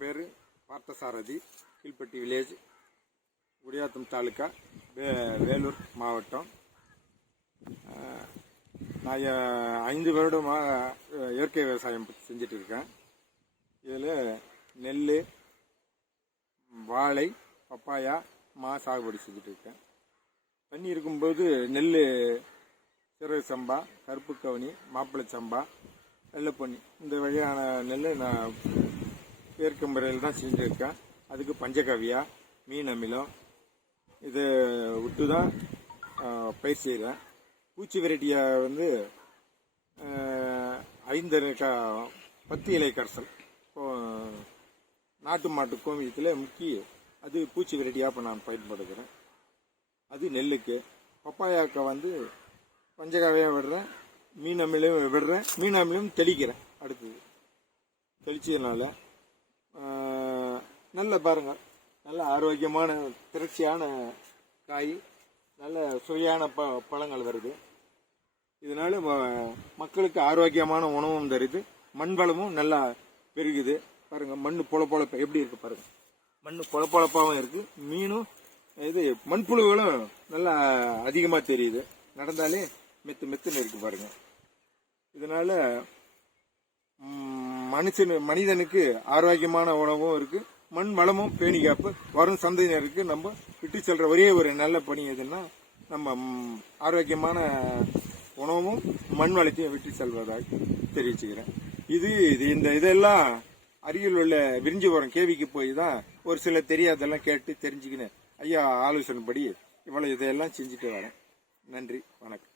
பேர் பார்த்தசாரதி, கீழ்பட்டி வில்லேஜ், குடியாத்தம் தாலுக்கா, வேலூர் மாவட்டம். நான் 5 வருடமாக இயற்கை விவசாயம் செஞ்சுட்டு இருக்கேன். இதில் நெல், வாழை, பப்பாயா, மா சாகுபடி செஞ்சுட்டு இருக்கேன். தண்ணி இருக்கும்போது நெல், சிறகு சம்பா, கருப்பு கவனி, மாப்பிள்ளை சம்பா, வெள்ளைப்பொன்னி இந்த வகையான நெல் நான் இயற்கை முறையில் தான் செஞ்சுருக்கேன். அதுக்கு பஞ்சகவியா, மீன் அமிலம் இதை விட்டு தான் பயிர் செய்கிறேன். பூச்சி வெரைட்டியை வந்து 10 இலை கரைசல் நாட்டு மாட்டு கோமியத்தில் முக்கி அது பூச்சி வெரைட்டியாக இப்போ நான் பயன்படுத்துகிறேன். அது நெல்லுக்கு. பப்பாயாவுக்கு வந்து பஞ்சகாவியாக விடுறேன், மீன் அமிலம் விடுறேன், மீன் அமிலம் தெளிக்கிறேன். அடுத்தது தெளிச்சதுனால நல்ல பாருங்க, நல்ல ஆரோக்கியமான திரட்சியான காய், நல்ல சுவையான பழங்கள் வருது. இதனால மக்களுக்கு ஆரோக்கியமான உணவும் தருது, மண் வளமும் நல்லா பெருகுது. பாருங்க, மண் பொழப்பொழப்ப எப்படி இருக்கு பாருங்க, மண் பொழப்பொழப்பாகவும் இருக்கு. மீனும் இது மண்புழுகளும் நல்லா அதிகமாக தெரியுது. நடந்தாலே மெத்துன்னு இருக்கு பாருங்க. இதனால மனிதனுக்கு ஆரோக்கியமான உணவும் இருக்கு, மண் வளமும் பேணி காப்பு. வரும் சந்ததியினருக்கு நம்ம விட்டு செல்ற ஒரே ஒரு நல்ல பணி எதுன்னா, நம்ம ஆரோக்கியமான உணவும் மண் வளத்தையும் விட்டு செல்வதாக தெரிவிச்சுக்கிறேன். இதெல்லாம் அருகில் உள்ள விரிஞ்சிபுரம் கேவிக்கு போய் தான் ஒரு சில தெரியாதெல்லாம் கேட்டு தெரிஞ்சுக்கினேன். ஐயா ஆலோசனைப்படி இவ்வளவு இதையெல்லாம் செஞ்சுட்டு வரேன். நன்றி, வணக்கம்.